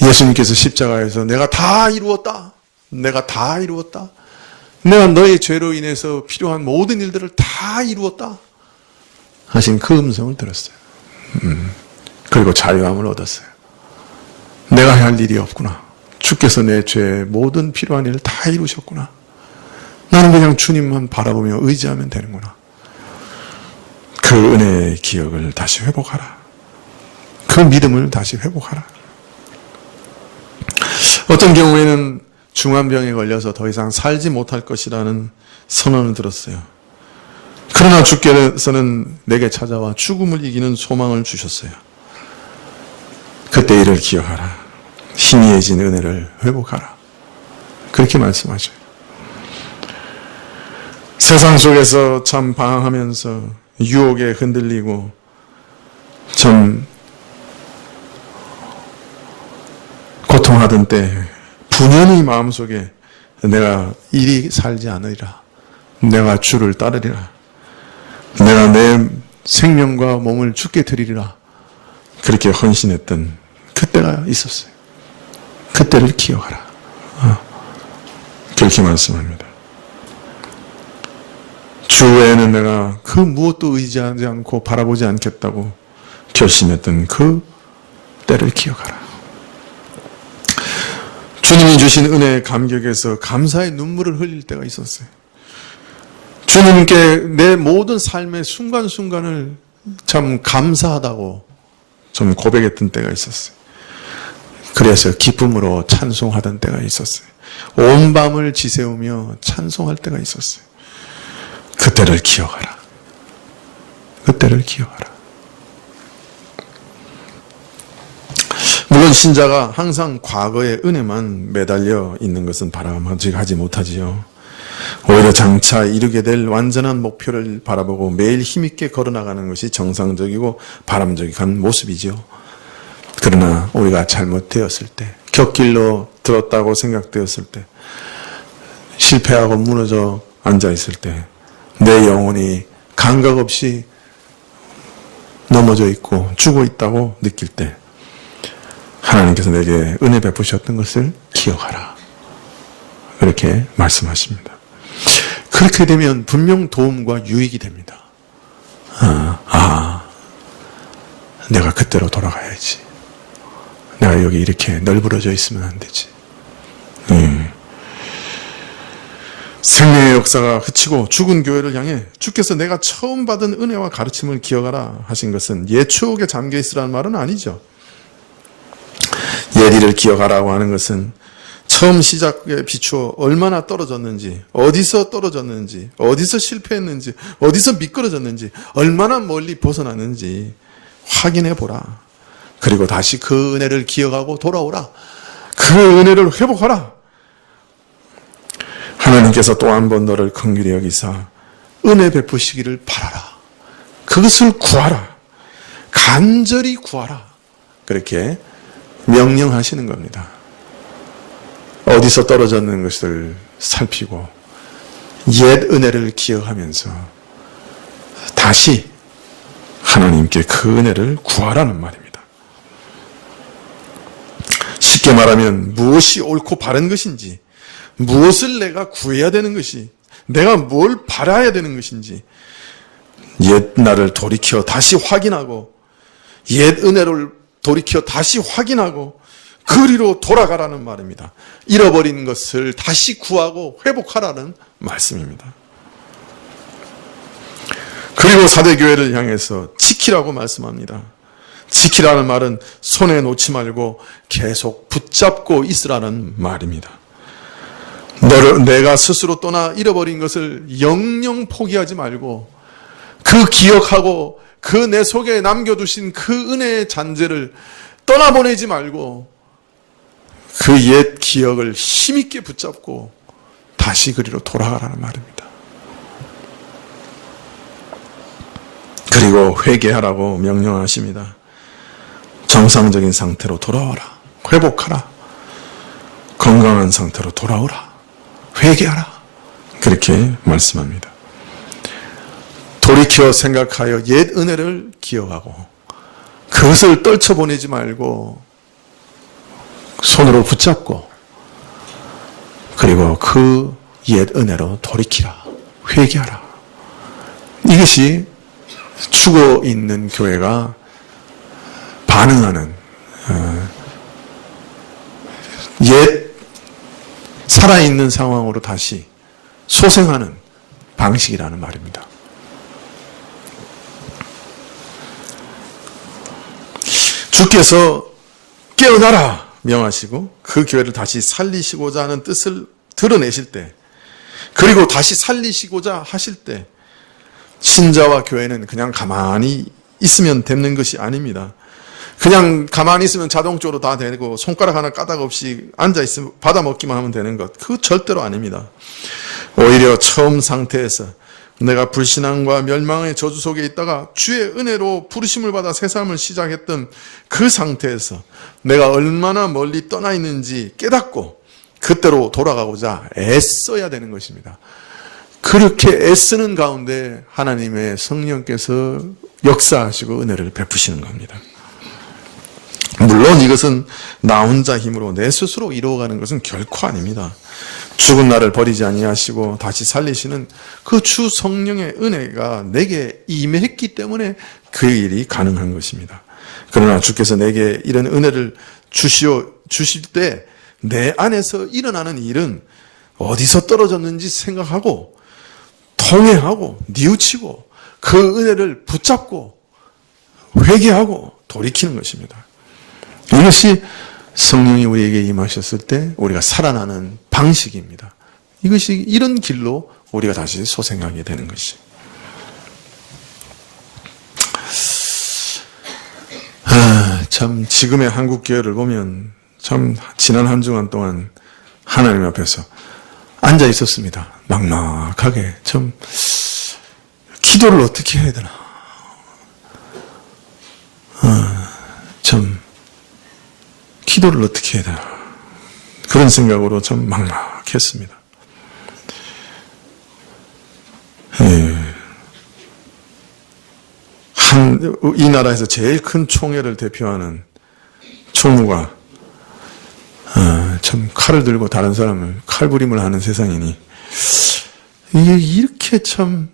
예수님께서 십자가에서 내가 다 이루었다. 내가 다 이루었다. 내가 너의 죄로 인해서 필요한 모든 일들을 다 이루었다. 하신 그 음성을 들었어요. 그리고 자유함을 얻었어요. 내가 할 일이 없구나. 주께서 내 죄의 모든 필요한 일을 다 이루셨구나. 나는 그냥 주님만 바라보며 의지하면 되는구나. 그 은혜의 기억을 다시 회복하라. 그 믿음을 다시 회복하라. 어떤 경우에는 중환병에 걸려서 더 이상 살지 못할 것이라는 선언을 들었어요. 그러나 주께서는 내게 찾아와 죽음을 이기는 소망을 주셨어요. 그때 이를 기억하라. 희미해진 은혜를 회복하라. 그렇게 말씀하셔요. 세상 속에서 참 방황하면서 유혹에 흔들리고 참 고통하던 때 분연히 마음속에 내가 이리 살지 않으리라. 내가 주를 따르리라. 내가 내 생명과 몸을 주께 드리리라. 그렇게 헌신했던 그때가 있었어요. 그때를 기억하라. 그렇게 말씀합니다. 주 외에는 내가 그 무엇도 의지하지 않고 바라보지 않겠다고 결심했던 그 때를 기억하라. 주님이 주신 은혜의 감격에서 감사의 눈물을 흘릴 때가 있었어요. 주님께 내 모든 삶의 순간순간을 참 감사하다고 좀 고백했던 때가 있었어요. 그래서 기쁨으로 찬송하던 때가 있었어요. 온 밤을 지새우며 찬송할 때가 있었어요. 그때를 기억하라. 그때를 기억하라. 물론 신자가 항상 과거의 은혜만 매달려 있는 것은 바람직하지 못하지요. 오히려 장차 이루게 될 완전한 목표를 바라보고 매일 힘있게 걸어나가는 것이 정상적이고 바람직한 모습이지요. 그러나 우리가 잘못되었을 때, 곁길로 들었다고 생각되었을 때, 실패하고 무너져 앉아있을 때, 내 영혼이 감각 없이 넘어져 있고 죽어 있다고 느낄 때 하나님께서 내게 은혜 베푸셨던 것을 기억하라. 그렇게 말씀하십니다. 그렇게 되면 분명 도움과 유익이 됩니다. 내가 그때로 돌아가야지. 내가 여기 이렇게 널브러져 있으면 안 되지. 생명의 역사가 그치고 죽은 교회를 향해 주께서 내가 처음 받은 은혜와 가르침을 기억하라 하신 것은 옛 추억에 잠겨 있으라는 말은 아니죠. 옛 일을 기억하라고 하는 것은 처음 시작에 비추어 얼마나 떨어졌는지, 어디서 떨어졌는지, 어디서 실패했는지, 어디서 미끄러졌는지, 얼마나 멀리 벗어났는지 확인해 보라. 그리고 다시 그 은혜를 기억하고 돌아오라. 그 은혜를 회복하라. 하나님께서 또 한 번 너를 긍휼히 여기사 은혜 베푸시기를 바라라. 그것을 구하라. 간절히 구하라. 그렇게 명령하시는 겁니다. 어디서 떨어졌는 것을 살피고 옛 은혜를 기억하면서 다시 하나님께 그 은혜를 구하라는 말입니다. 쉽게 말하면 무엇이 옳고 바른 것인지, 무엇을 내가 구해야 되는 것이, 내가 뭘 바라야 되는 것인지 옛 나를 돌이켜 다시 확인하고, 옛 은혜를 돌이켜 다시 확인하고 그리로 돌아가라는 말입니다. 잃어버린 것을 다시 구하고 회복하라는 말씀입니다. 그리고 사대교회를 향해서 지키라고 말씀합니다. 지키라는 말은 손에 놓지 말고 계속 붙잡고 있으라는 말입니다. 내가 스스로 떠나 잃어버린 것을 영영 포기하지 말고 그 기억하고 그 내 속에 남겨두신 그 은혜의 잔재를 떠나보내지 말고 그 옛 기억을 힘있게 붙잡고 다시 그리로 돌아가라는 말입니다. 그리고 회개하라고 명령하십니다. 정상적인 상태로 돌아와라. 회복하라. 건강한 상태로 돌아오라. 회개하라. 그렇게 말씀합니다. 돌이켜 생각하여 옛 은혜를 기억하고 그것을 떨쳐보내지 말고 손으로 붙잡고 그리고 그 옛 은혜로 돌이키라. 회개하라. 이것이 죽어 있는 교회가 반응하는 옛 살아있는 상황으로 다시 소생하는 방식이라는 말입니다. 주께서 깨어나라 명하시고 그 교회를 다시 살리시고자 하는 뜻을 드러내실 때, 그리고 다시 살리시고자 하실 때 신자와 교회는 그냥 가만히 있으면 되는 것이 아닙니다. 그냥 가만히 있으면 자동적으로 다 되고 손가락 하나 까닭 없이 앉아있으면 받아먹기만 하면 되는 것, 그거 절대로 아닙니다. 오히려 처음 상태에서 내가 불신앙과 멸망의 저주 속에 있다가 주의 은혜로 부르심을 받아 새 삶을 시작했던 그 상태에서 내가 얼마나 멀리 떠나 있는지 깨닫고 그때로 돌아가고자 애써야 되는 것입니다. 그렇게 애쓰는 가운데 하나님의 성령께서 역사하시고 은혜를 베푸시는 겁니다. 물론 이것은 나 혼자 힘으로 내 스스로 이루어가는 것은 결코 아닙니다. 죽은 나를 버리지 아니하시고 다시 살리시는 그 주 성령의 은혜가 내게 임했기 때문에 그 일이 가능한 것입니다. 그러나 주께서 내게 이런 은혜를 주실 때 내 안에서 일어나는 일은 어디서 떨어졌는지 생각하고 통회하고 뉘우치고 그 은혜를 붙잡고 회개하고 돌이키는 것입니다. 이것이 성령이 우리에게 임하셨을 때 우리가 살아나는 방식입니다. 이것이 이런 길로 우리가 다시 소생하게 되는 것이. 참 지금의 한국 교회를 보면 참 지난 한 주간 동안 하나님 앞에서 앉아 있었습니다. 막막하게 참 기도를 어떻게 해야 되나. 참 기도를 어떻게 해야 되나. 그런 생각으로 참 막막했습니다. 이 나라에서 제일 큰 총회를 대표하는 총무가 참 칼을 들고 다른 사람을 칼부림을 하는 세상이니 이게 이렇게 참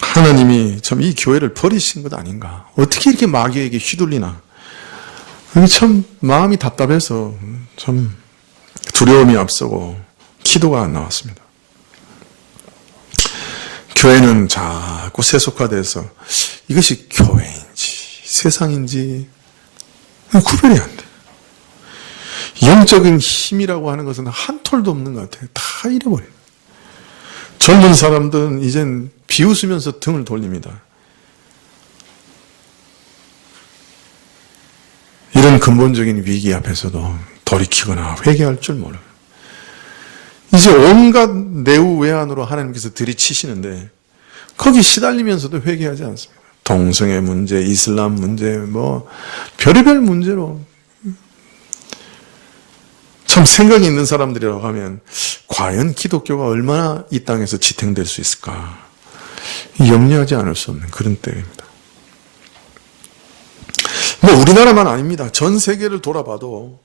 하나님이 참 이 교회를 버리신 것 아닌가. 어떻게 이렇게 마귀에게 휘둘리나. 참 마음이 답답해서 참 두려움이 앞서고 기도가 안 나왔습니다. 교회는 자꾸 세속화돼서 이것이 교회인지 세상인지 구별이 안 돼. 영적인 힘이라고 하는 것은 한 톨도 없는 것 같아요. 다 잃어버려요. 젊은 사람들은 이젠 비웃으면서 등을 돌립니다. 이런 근본적인 위기 앞에서도 돌이키거나 회개할 줄 몰라요. 이제 온갖 내우외환으로 하나님께서 들이치시는데 거기 시달리면서도 회개하지 않습니다. 동성애 문제, 이슬람 문제, 뭐 별의별 문제로 참 생각이 있는 사람들이라고 하면 과연 기독교가 얼마나 이 땅에서 지탱될 수 있을까 염려하지 않을 수 없는 그런 때입니다. 뭐 우리나라만 아닙니다. 전 세계를 돌아봐도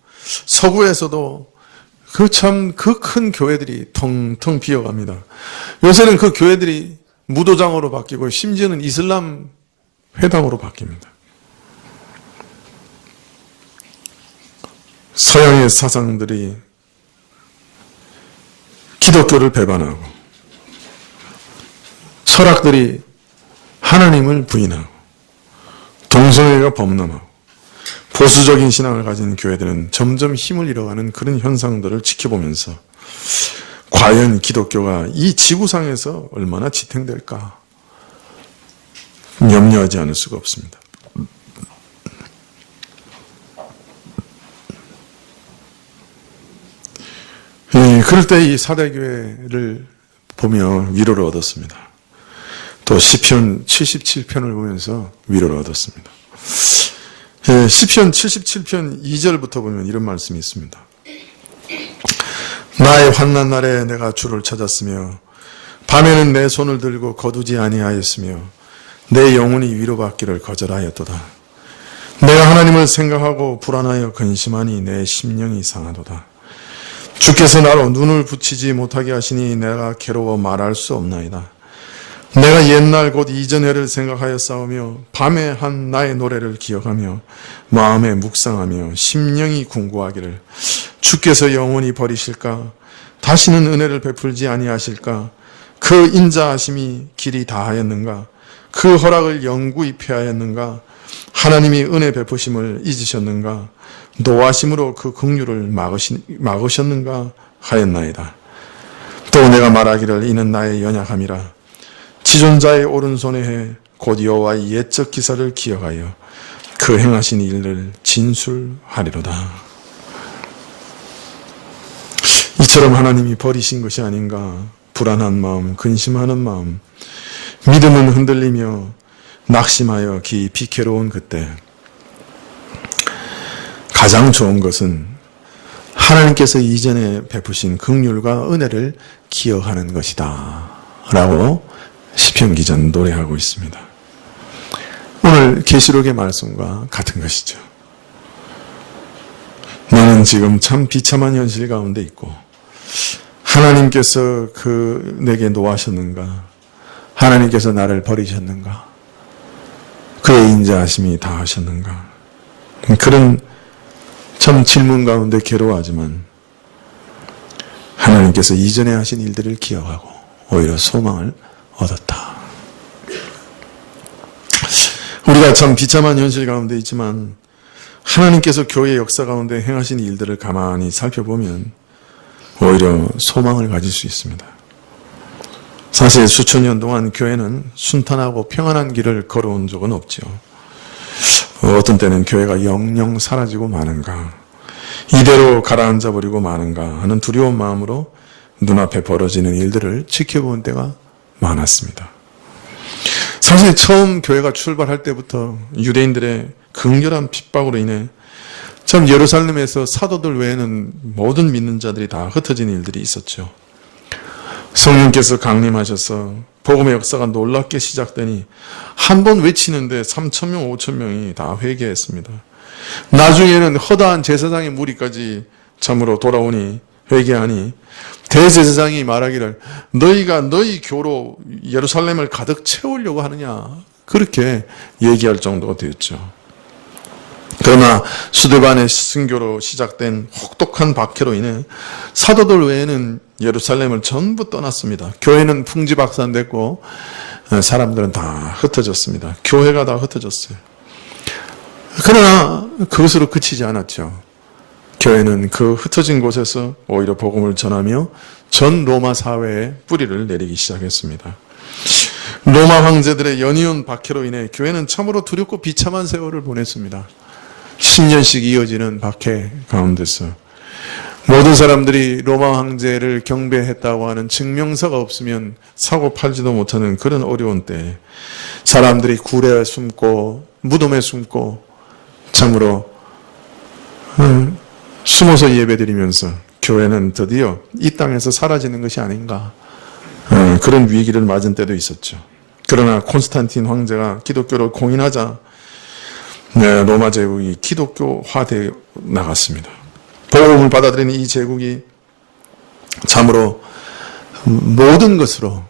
서구에서도 그 큰 교회들이 텅텅 비어갑니다. 요새는 그 교회들이 무도장으로 바뀌고 심지어는 이슬람 회당으로 바뀝니다. 서양의 사상들이 기독교를 배반하고 철학들이 하나님을 부인하고 동성애가 범람하고 보수적인 신앙을 가진 교회들은 점점 힘을 잃어가는 그런 현상들을 지켜보면서 과연 기독교가 이 지구상에서 얼마나 지탱될까 염려하지 않을 수가 없습니다. 그럴 때 이 사대교회를 보며 위로를 얻었습니다. 또 시편 77편을 보면서 위로를 얻었습니다. 시편 77편 2절부터 보면 이런 말씀이 있습니다. 나의 환난 날에 내가 주를 찾았으며 밤에는 내 손을 들고 거두지 아니하였으며 내 영혼이 위로받기를 거절하였도다. 내가 하나님을 생각하고 불안하여 근심하니 내 심령이 상하도다. 주께서 나로 눈을 붙이지 못하게 하시니 내가 괴로워 말할 수 없나이다. 내가 옛날 곧 이전 해를 생각하여 싸우며 밤에 한 나의 노래를 기억하며 마음에 묵상하며 심령이 궁구하기를 주께서 영원히 버리실까? 다시는 은혜를 베풀지 아니하실까? 그 인자하심이 길이 다하였는가? 그 허락을 영구히 폐하였는가? 하나님이 은혜 베푸심을 잊으셨는가? 노하심으로 그 긍휼을 막으셨는가 하였나이다. 또 내가 말하기를 이는 나의 연약함이라 지존자의 오른손에 해 곧 여호와의 옛적 기사를 기억하여 그 행하신 일을 진술하리로다. 이처럼 하나님이 버리신 것이 아닌가 불안한 마음, 근심하는 마음, 믿음은 흔들리며 낙심하여 깊이 괴로운 그때 가장 좋은 것은 하나님께서 이전에 베푸신 긍휼과 은혜를 기억하는 것이다 라고 시편 기자는 노래하고 있습니다. 오늘 계시록의 말씀과 같은 것이죠. 나는 지금 참 비참한 현실 가운데 있고 하나님께서 내게 노하셨는가? 하나님께서 나를 버리셨는가? 그의 인자하심이 다하셨는가? 그런 참 질문 가운데 괴로워하지만 하나님께서 이전에 하신 일들을 기억하고 오히려 소망을 얻었다. 우리가 참 비참한 현실 가운데 있지만 하나님께서 교회 역사 가운데 행하신 일들을 가만히 살펴보면 오히려 소망을 가질 수 있습니다. 사실 수천 년 동안 교회는 순탄하고 평안한 길을 걸어온 적은 없죠. 어떤 때는 교회가 영영 사라지고 마는가, 이대로 가라앉아 버리고 마는가 하는 두려운 마음으로 눈앞에 벌어지는 일들을 지켜본 때가 많았습니다. 사실 처음 교회가 출발할 때부터 유대인들의 극렬한 핍박으로 인해 참 예루살렘에서 사도들 외에는 모든 믿는 자들이 다 흩어진 일들이 있었죠. 성령께서 강림하셔서 복음의 역사가 놀랍게 시작되니 한 번 외치는데 3,000명, 5,000명이 다 회개했습니다. 나중에는 허다한 제사장의 무리까지 참으로 돌아오니 회개하니 대제사장이 말하기를 너희가 너희 교로 예루살렘을 가득 채우려고 하느냐 그렇게 얘기할 정도가 되었죠. 그러나 수데반의 순교로 시작된 혹독한 박해로 인해 사도들 외에는 예루살렘을 전부 떠났습니다. 교회는 풍지박산됐고 사람들은 다 흩어졌습니다. 교회가 다 흩어졌어요. 그러나 그것으로 그치지 않았죠. 교회는 그 흩어진 곳에서 오히려 복음을 전하며 전 로마 사회에 뿌리를 내리기 시작했습니다. 로마 황제들의 연이은 박해로 인해 교회는 참으로 두렵고 비참한 세월을 보냈습니다. 10년씩 이어지는 박해 가운데서 모든 사람들이 로마 황제를 경배했다고 하는 증명서가 없으면 사고 팔지도 못하는 그런 어려운 때에 사람들이 굴에 숨고 무덤에 숨고 참으로 숨어서 예배드리면서 교회는 드디어 이 땅에서 사라지는 것이 아닌가 그런 위기를 맞은 때도 있었죠. 그러나 콘스탄틴 황제가 기독교를 공인하자 로마 제국이 기독교화되어 나갔습니다. 복음을 받아들이는 이 제국이 참으로 모든 것으로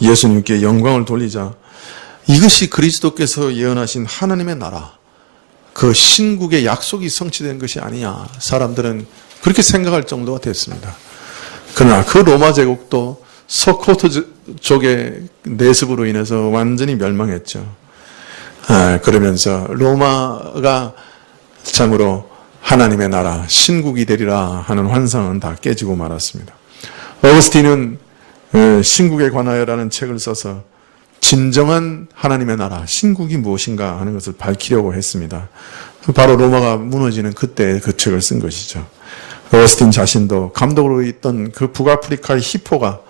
예수님께 영광을 돌리자 이것이 그리스도께서 예언하신 하나님의 나라, 그 신국의 약속이 성취된 것이 아니냐 사람들은 그렇게 생각할 정도가 됐습니다. 그러나 그 로마 제국도 서코트 쪽의 내습으로 인해서 완전히 멸망했죠. 그러면서 로마가 참으로 하나님의 나라, 신국이 되리라 하는 환상은 다 깨지고 말았습니다. 어거스틴은 신국에 관하여라는 책을 써서 진정한 하나님의 나라, 신국이 무엇인가 하는 것을 밝히려고 했습니다. 바로 로마가 무너지는 그때 그 책을 쓴 것이죠. 어거스틴 자신도 감독으로 있던 그 북아프리카의 히포가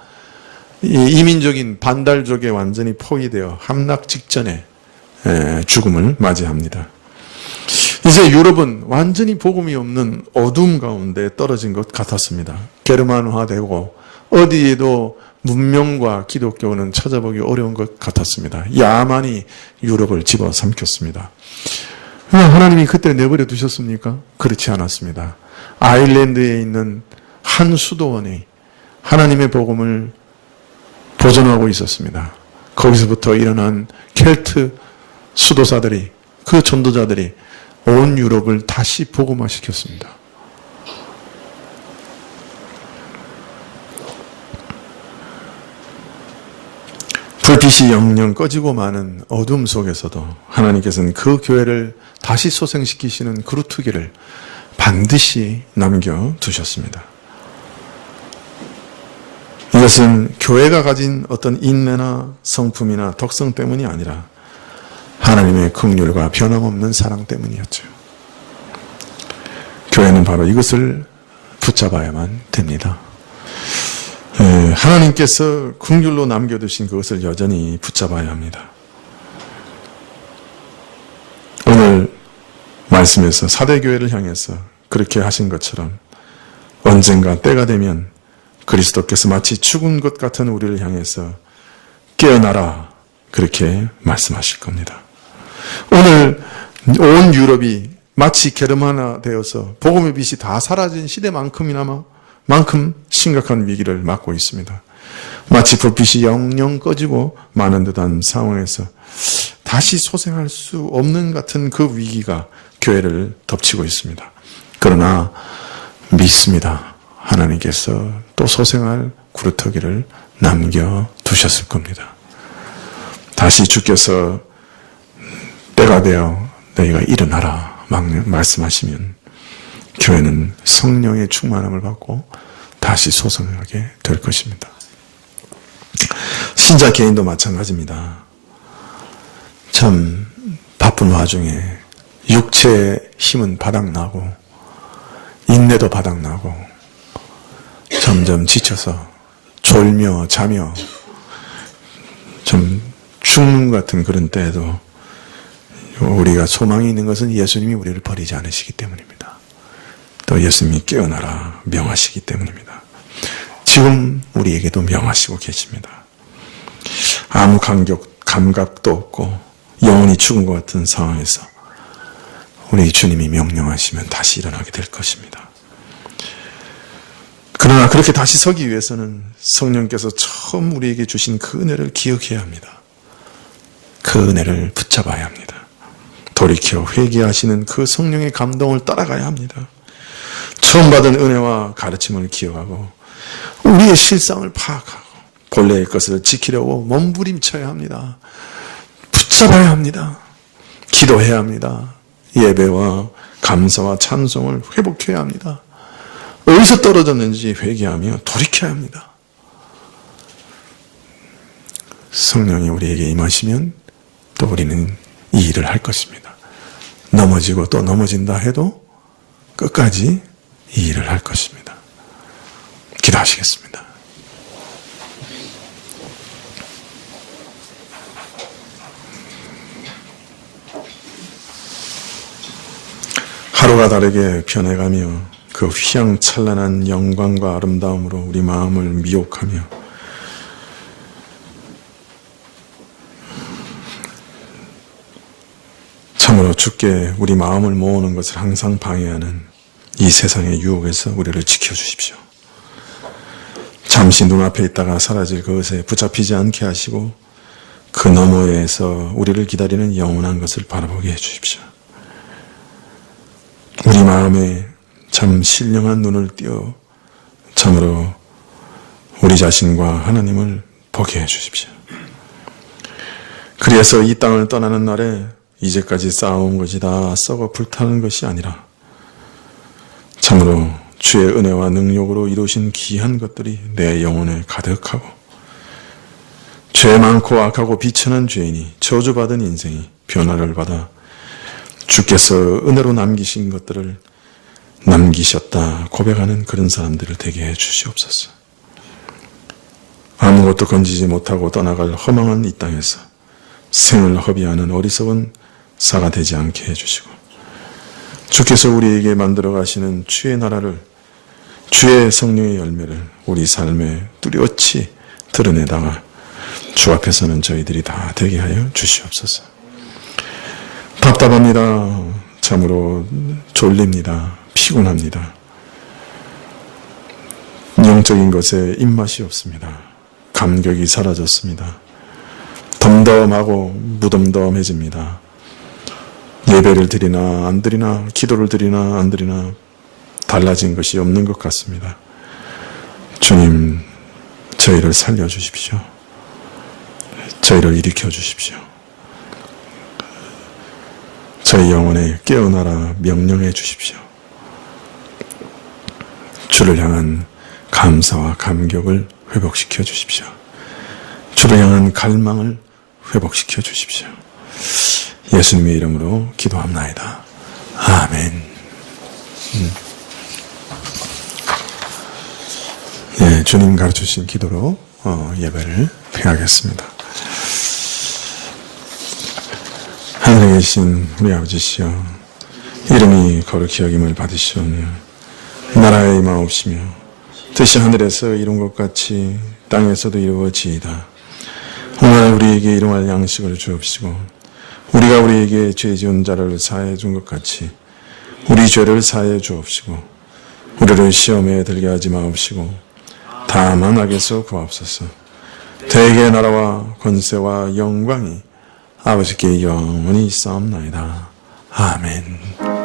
이민족인 반달족에 완전히 포위되어 함락 직전에 죽음을 맞이합니다. 이제 유럽은 완전히 복음이 없는 어둠 가운데 떨어진 것 같았습니다. 게르만화되고 어디에도 문명과 기독교는 찾아보기 어려운 것 같았습니다. 야만이 유럽을 집어삼켰습니다. 하나님이 그때 내버려 두셨습니까? 그렇지 않았습니다. 아일랜드에 있는 한 수도원이 하나님의 복음을 보존하고 있었습니다. 거기서부터 일어난 켈트 수도사들이, 그 전도자들이 온 유럽을 다시 복음화시켰습니다. 불빛이 영영 꺼지고 마는 어둠 속에서도 하나님께서는 그 교회를 다시 소생시키시는 그루트기를 반드시 남겨두셨습니다. 이것은 교회가 가진 어떤 인내나 성품이나 덕성 때문이 아니라 하나님의 긍휼과 변함없는 사랑 때문이었죠. 교회는 바로 이것을 붙잡아야만 됩니다. 하나님께서 긍휼로 남겨두신 그것을 여전히 붙잡아야 합니다. 오늘 말씀에서 사대교회를 향해서 그렇게 하신 것처럼 언젠가 때가 되면 그리스도께서 마치 죽은 것 같은 우리를 향해서 깨어나라 그렇게 말씀하실 겁니다. 오늘 온 유럽이 마치 게르마나 되어서 복음의 빛이 다 사라진 시대만큼 심각한 위기를 맞고 있습니다. 마치 불빛이 영영 꺼지고 마는 듯한 상황에서 다시 소생할 수 없는 같은 그 위기가 교회를 덮치고 있습니다. 그러나 믿습니다. 하나님께서 또 소생할 구루터기를 남겨두셨을 겁니다. 다시 주께서 때가 되어 너희가 일어나라 말씀하시면 교회는 성령의 충만함을 받고 다시 소생하게 될 것입니다. 신자 개인도 마찬가지입니다. 참 바쁜 와중에 육체의 힘은 바닥나고 인내도 바닥나고 점점 지쳐서 졸며 자며 좀 죽는 것 같은 그런 때에도 우리가 소망이 있는 것은 예수님이 우리를 버리지 않으시기 때문입니다. 또 예수님이 깨어나라 명하시기 때문입니다. 지금 우리에게도 명하시고 계십니다. 아무 감각도 없고 영혼이 죽은 것 같은 상황에서 우리 주님이 명령하시면 다시 일어나게 될 것입니다. 그러나 그렇게 다시 서기 위해서는 성령께서 처음 우리에게 주신 그 은혜를 기억해야 합니다. 그 은혜를 붙잡아야 합니다. 돌이켜 회개하시는 그 성령의 감동을 따라가야 합니다. 처음 받은 은혜와 가르침을 기억하고 우리의 실상을 파악하고 본래의 것을 지키려고 몸부림쳐야 합니다. 붙잡아야 합니다. 기도해야 합니다. 예배와 감사와 찬송을 회복해야 합니다. 어디서 떨어졌는지 회개하며 돌이켜야 합니다. 성령이 우리에게 임하시면 또 우리는 이 일을 할 것입니다. 넘어지고 또 넘어진다 해도 끝까지 이 일을 할 것입니다. 기도하시겠습니다. 하루가 다르게 변해가며 그 휘황찬란한 영광과 아름다움으로 우리 마음을 미혹하며 참으로 주께 우리 마음을 모으는 것을 항상 방해하는 이 세상의 유혹에서 우리를 지켜주십시오. 잠시 눈앞에 있다가 사라질 그것에 붙잡히지 않게 하시고 그 너머에서 우리를 기다리는 영원한 것을 바라보게 해주십시오. 우리 마음에 참 신령한 눈을 띄어 참으로 우리 자신과 하나님을 보게 해주십시오. 그래서 이 땅을 떠나는 날에 이제까지 쌓아온 것이 다 썩어 불타는 것이 아니라 참으로 주의 은혜와 능력으로 이루신 귀한 것들이 내 영혼에 가득하고 죄 많고 악하고 비천한 죄인이 저주받은 인생이 변화를 받아 주께서 은혜로 남기신 것들을 남기셨다 고백하는 그런 사람들을 되게 해 주시옵소서. 아무것도 건지지 못하고 떠나갈 허망한 이 땅에서 생을 허비하는 어리석은 사가 되지 않게 해주시고 주께서 우리에게 만들어 가시는 주의 나라를 주의 성령의 열매를 우리 삶에 뚜렷이 드러내다가 주 앞에서는 저희들이 다 되게 하여 주시옵소서. 답답합니다. 참으로 졸립니다. 피곤합니다. 영적인 것에 입맛이 없습니다. 감격이 사라졌습니다. 덤덤하고 무덤덤해집니다. 예배를 드리나 안 드리나 기도를 드리나 안 드리나 달라진 것이 없는 것 같습니다. 주님, 저희를 살려주십시오. 저희를 일으켜 주십시오. 저희 영혼에 깨어나라 명령해 주십시오. 주를 향한 감사와 감격을 회복시켜 주십시오. 주를 향한 갈망을 회복시켜 주십시오. 예수님의 이름으로 기도합나이다. 아멘. 예, 주님 가르쳐주신 기도로 예배를 피하겠습니다. 하늘에 계신 우리 아버지시여, 이름이 거룩히 여김을 받으시오며 나라의 임하옵시며 뜻이 하늘에서 이룬 것 같이 땅에서도 이루어지이다. 오늘 우리에게 일용할 양식을 주옵시고 우리가 우리에게 죄 지은 자를 사하여 준 것 같이 우리 죄를 사하여 주옵시고 우리를 시험에 들게 하지 마옵시고 다만 악에서 구하옵소서. 대개 나라와 권세와 영광이 아버지께 영원히 있사옵나이다. 아멘.